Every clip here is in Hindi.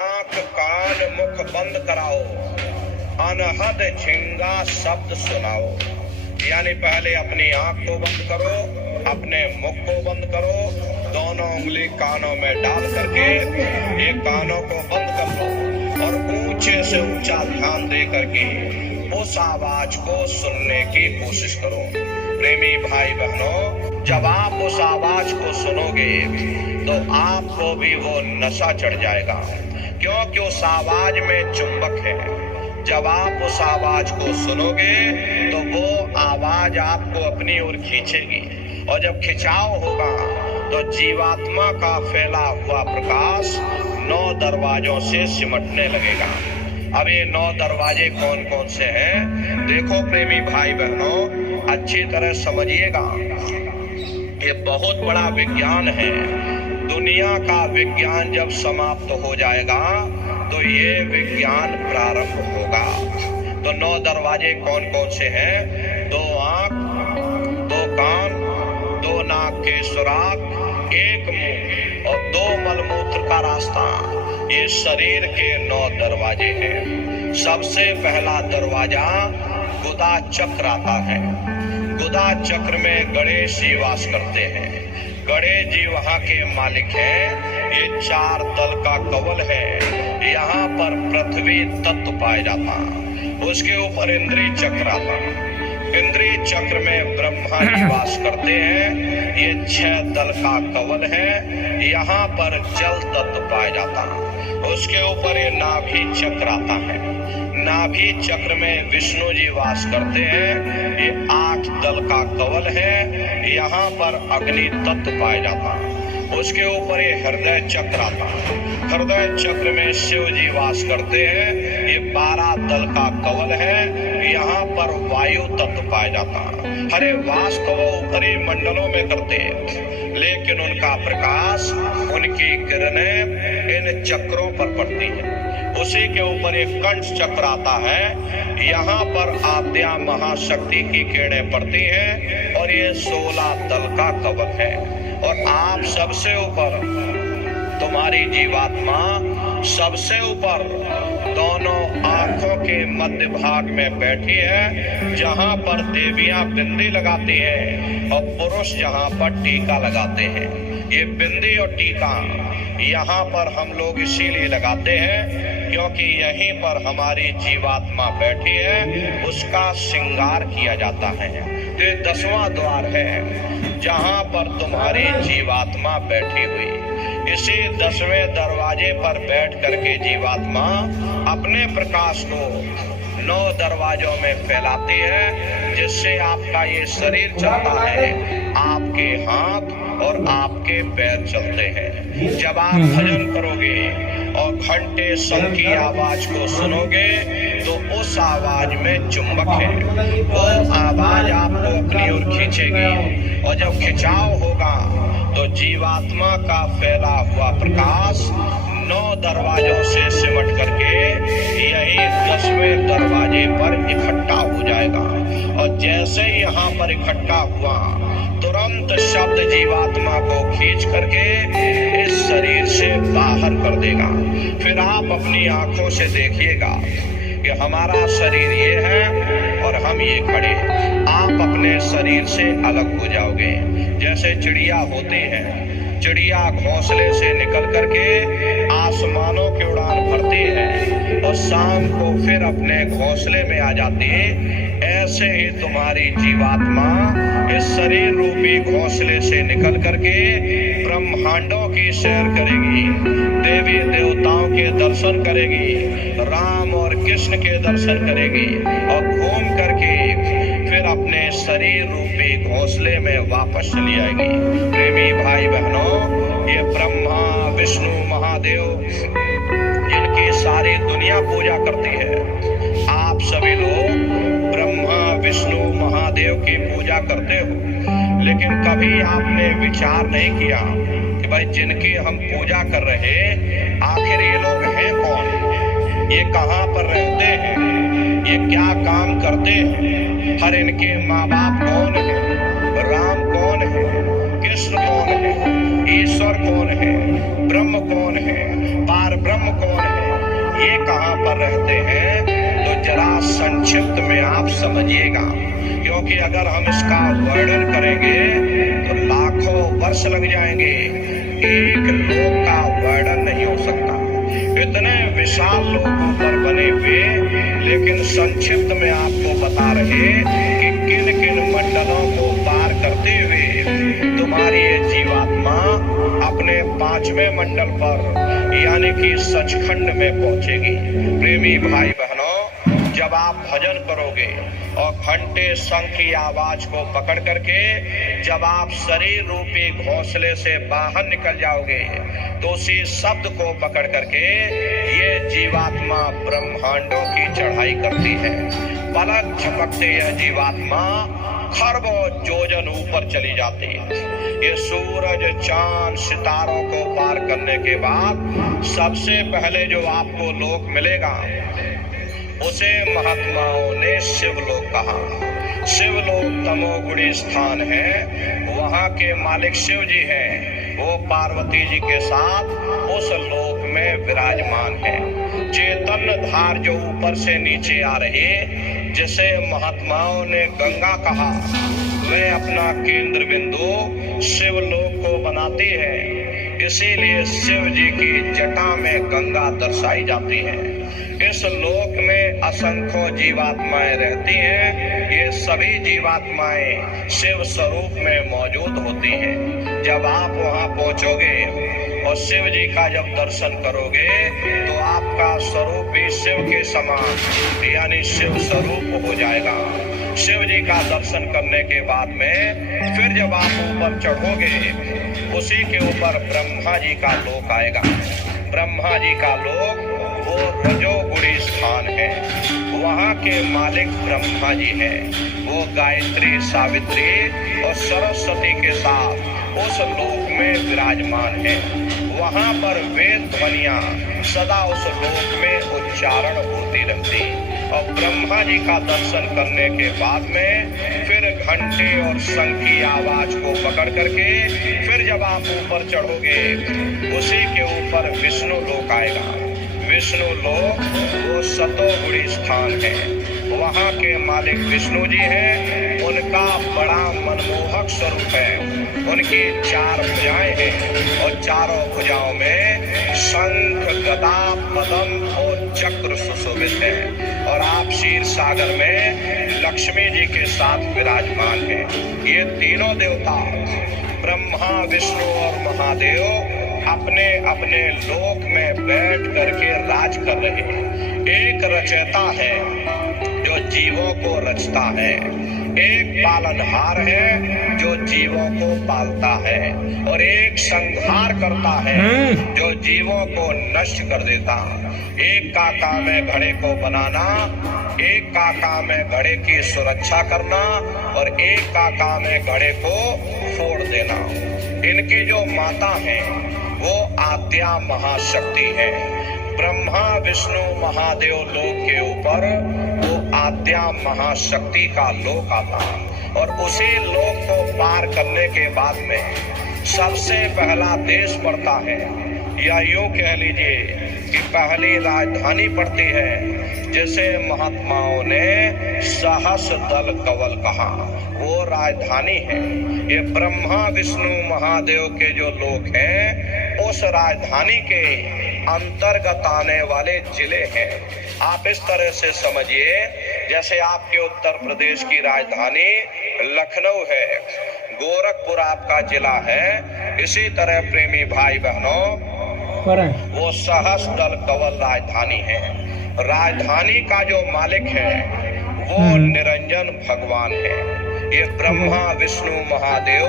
आंख कान मुख बंद कराओ, अनहद झिंगा शब्द सुनाओ। यानी पहले अपनी आंख को बंद करो, अपने मुख को बंद करो, दोनों उंगली कानों में डाल करके ये कानों को बंद कर लो और ऊंचे से ऊंचा ध्यान दे करके उस आवाज को सुनने की कोशिश करो। प्रेमी भाई बहनों, जब आप उस आवाज को सुनोगे तो आपको भी वो नशा चढ़ जाएगा, क्योंकि उस आवाज में चुंबक है। जब आप उस आवाज को सुनोगे तो वो आवाज आपको अपनी ओर खींचेगी, और जब खिंचाव होगा तो जीवात्मा का फैला हुआ प्रकाश 9 दरवाजों से सिमटने लगेगा। अब ये 9 दरवाजे कौन कौन से हैं? देखो प्रेमी भाई बहनों, अच्छी तरह समझिएगा। ये बहुत बड़ा विज्ञान है। दुनिया का विज्ञान जब समाप्त हो जाएगा तो ये विज्ञान प्रारंभ होगा। तो 9 दरवाजे कौन कौन से हैं? 2 आंख, 2 कान, 2 नाक के सुराख, 1 मुंह और 2 मलमूत्र का रास्ता। ये शरीर के 9 दरवाजे हैं। सबसे पहला दरवाजा गुदा चक्र आता है। गुदा चक्र में गणेश जी वास करते हैं। गणेश जी वहाँ के मालिक हैं। ये 4 तल का कवल है। यहाँ पर पृथ्वी तत्व पाया जाता। उसके ऊपर इंद्रिय चक्र आता। इंद्रिय चक्र में ब्रह्मा जी वास करते हैं। ये 6 तल का कवल है। यहाँ पर जल तत्व पाया जाता। उसके ऊपर ये नाभि चक्र आता है। नाभि चक्र में विष्णु जी वास करते हैं। ये 8 दल का कवल है। यहाँ पर अग्नि तत्व पाया जाता। उसके ऊपर ये हृदय चक्र आता। हृदय चक्र में शिव जी वास करते हैं। ये 12 दल का कवल है। यहाँ पर वायु तत्व पाया जाता। हरे वास तो वो ऊपरी मंडलों में करते हैं, लेकिन उनका प्रकाश, उनकी किरणें इन चक्रों पर पड़ती है। उसी के ऊपर एक कंठ चक्र आता है। यहाँ पर आद्या महाशक्ति की किरणें पड़ती हैं और ये 16 दल का कवल है। और आप सबसे ऊपर, तुम्हारी जीवात्मा सबसे ऊपर दोनों आंखों के मध्य भाग में बैठी है, जहाँ पर देवियां बिंदी लगाती हैं और पुरुष जहाँ पर टीका लगाते हैं। ये बिंदी और टीका यहाँ पर हम लोग इसीलिए लगाते हैं क्योंकि यहीं पर हमारी जीवात्मा बैठी है, उसका श्रृंगार किया जाता है। तो ये 10वां द्वार है जहाँ पर तुम्हारी जीवात्मा बैठी हुई। इसी 10वें दरवाजे पर बैठ करके जीवात्मा अपने प्रकाश को 9 दरवाजों में फैलाती है, जिससे आपका ये शरीर चलता है, आपके हाथ और आपके पैर चलते हैं। जब आप भजन करोगे और घंटे संग की आवाज को सुनोगे तो उस आवाज में चुंबक है। वो आवाज आपको अपनी ओर खींचेगी, और जब खिंचाव होगा तो जीवात्मा का फैला हुआ प्रकाश 9 दरवाजों से सिमट करके यही 10वें दरवाजे पर इकट्ठा हो जाएगा। और जैसे ही यहाँ पर इकट्ठा हुआ, तुरंत शब्द जीवात्मा को खींच करके इस शरीर से बाहर कर देगा। फिर आप अपनी आंखों से देखिएगा कि हमारा शरीर ये है और हम ये खड़े हैं। आप अपने शरीर से अलग हो जाओगे। जैसे चिड़िया होती है, चिड़िया घोंसले से निकल करके आसमानों की उड़ान भरती है और शाम को फिर अपने घोंसले में आ जाती है। ऐसे ही तुम्हारी जीवात्मा इस शरीर रूपी घोंसले से निकल करके ब्रह्मांडों की सैर करेगी, देवी देवताओं के दर्शन करेगी, राम और कृष्ण के दर्शन करेगी, और घूम करके फिर अपने शरीर रूपी घोंसले में वापस चली आएगी। प्रेमी भाई बहनों, ये ब्रह्मा विष्णु महादेव जिनकी सारी दुनिया पूजा करती है, आप सभी लोग ब्रह्मा विष्णु महादेव की पूजा करते हो, लेकिन कभी आपने विचार नहीं किया कि भाई जिनकी हम पूजा कर रहे, आखिर ये लोग हैं कौन? ये कहाँ पर रहते हैं? ये क्या काम करते हैं? हर इनके माँ बाप कौन है? राम कौन है? कृष्ण कौन है? ईश्वर कौन है, ब्रह्म कौन है, पार ब्रह्म कौन है, ये कहाँ पर रहते हैं, तो जरा संक्षिप्त में आप समझिएगा। क्योंकि अगर हम इसका वर्णन करेंगे तो लाखों वर्ष लग जाएंगे, एक लोक का वर्णन नहीं हो सकता। इतने विशाल लोकों पर बने हुए, लेकिन संक्षिप्त में आपको बता रहे कि किन किन मंडलों को पार करते हुए तुम्हारी ये जीवात्मा अपने 5वें मंडल पर यानी कि सचखंड में पहुंचेगी। प्रेमी भाई बहनों, जब आप भजन करोगे और घंटे शंख की आवाज को पकड़ करके जब आप शरीर रूपी घोंसले से बाहर निकल जाओगे, तो उसी शब्द को पकड़ करके ये जीवात्मा ब्रह्मांडों की चढ़ाई करती है। पलक झपकते यह जीवात्मा खरबों योजन ऊपर चली जाती है। ये सूरज चांद सितारों को पार करने के बाद सबसे पहले जो आपको लोक मिलेगा उसे महात्माओं ने शिवलोक कहा। शिवलोक तमोगुणी स्थान है, वहाँ के मालिक शिव जी हैं, वो पार्वती जी के साथ उस लोक में विराजमान है। चैतन्य धार जो ऊपर से नीचे आ रही, जिसे महात्माओं ने गंगा कहा, वह अपना केंद्र बिंदु शिवलोक को बनाती है। इसीलिए शिव जी की जटा में गंगा दर्शाई जाती है। इस लोक में असंख्य जीवात्माएं रहती हैं। ये सभी जीवात्माएं शिव स्वरूप में मौजूद होती हैं। जब आप वहां पहुंचोगे और शिव जी का जब दर्शन करोगे तो आपका स्वरूप भी शिव के समान यानी शिव स्वरूप हो जाएगा। शिव जी का दर्शन करने के बाद में फिर जब आप ऊपर चढ़ोगे, उसी के ऊपर ब्रह्मा जी का लोक आएगा। ब्रह्मा जी का लोक वो रजोगुणी स्थान है, वहाँ के मालिक ब्रह्मा जी हैं। वो गायत्री, सावित्री और सरस्वती के साथ उस लोक में विराजमान है। वहाँ पर वेद ध्वनियाँ सदा उस लोक में उच्चारण होती रहती। और ब्रह्मा जी का दर्शन करने के बाद में फिर घंटे और शंख की आवाज को पकड़ करके फिर जब आप ऊपर चढ़ोगे, उसी के ऊपर विष्णु लोक आएगा। विष्णु लोक वो सतोगुणी स्थान है, वहाँ के मालिक विष्णु जी हैं। उनका बड़ा मनमोहक स्वरूप है। उनकी 4 भुजाएं हैं और चारों भुजाओं में शंख, गदा, पद्म और चक्र सुशोभित है। और आप क्षीर सागर में लक्ष्मी जी के साथ विराजमान हैं। ये तीनों देवता ब्रह्मा, विष्णु और महादेव अपने अपने लोक में बैठ करके राज कर रहे हैं। एक रचयिता है जो जीवों को रचता है, एक पालनहार है जो जीवों को पालता है, और एक संहार करता है जो जीवों को नष्ट कर देता। एक का काम है घड़े को बनाना, एक का काम है घड़े की सुरक्षा करना, और एक का काम है घड़े को फोड़ देना। इनकी जो माता है वो आद्या महाशक्ति है। ब्रह्मा, विष्णु, महादेव लोक के ऊपर वो आद्या महाशक्ति का लोक आता है। और उसी लोक को पार करने के बाद में सबसे पहला देश पड़ता है, या यूं कह लीजिए कि पहली राजधानी पड़ती है, जिसे महात्माओं ने सहस दल कवल कहा। वो राजधानी है। ये ब्रह्मा, विष्णु, महादेव के जो लोक हैं, उस राजधानी के अंतर्गत आने वाले जिले हैं। आप इस तरह से समझिए, जैसे आपके उत्तर प्रदेश की राजधानी लखनऊ है, गोरखपुर आपका जिला है, इसी तरह प्रेमी भाई बहनों वो सहस्त्र कवल राजधानी है। राजधानी का जो मालिक है वो निरंजन भगवान है। ये ब्रह्मा, विष्णु, महादेव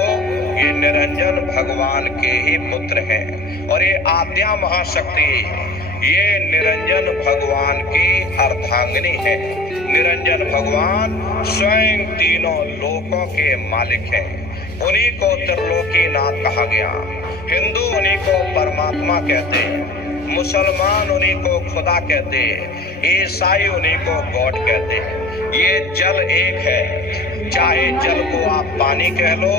ये निरंजन भगवान के ही पुत्र हैं। और ये आद्या महाशक्ति ये निरंजन भगवान की अर्धांगिनी है। निरंजन भगवान स्वयं तीनों लोकों के मालिक हैं। उन्हीं को त्रिलोकीनाथ कहा गया। हिंदू उन्हीं को परमात्मा कहते हैं, मुसलमान उन्हीं को खुदा कहते हैं, ईसाई उन्हीं को गॉड कहते हैं। ये जल एक है, चाहे जल को आप पानी कह लो,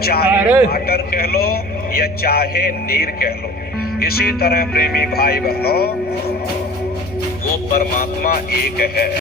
चाहे वाटर कह लो, या चाहे नीर कह लो। इसी तरह प्रेमी भाई बहनों, वो परमात्मा एक है।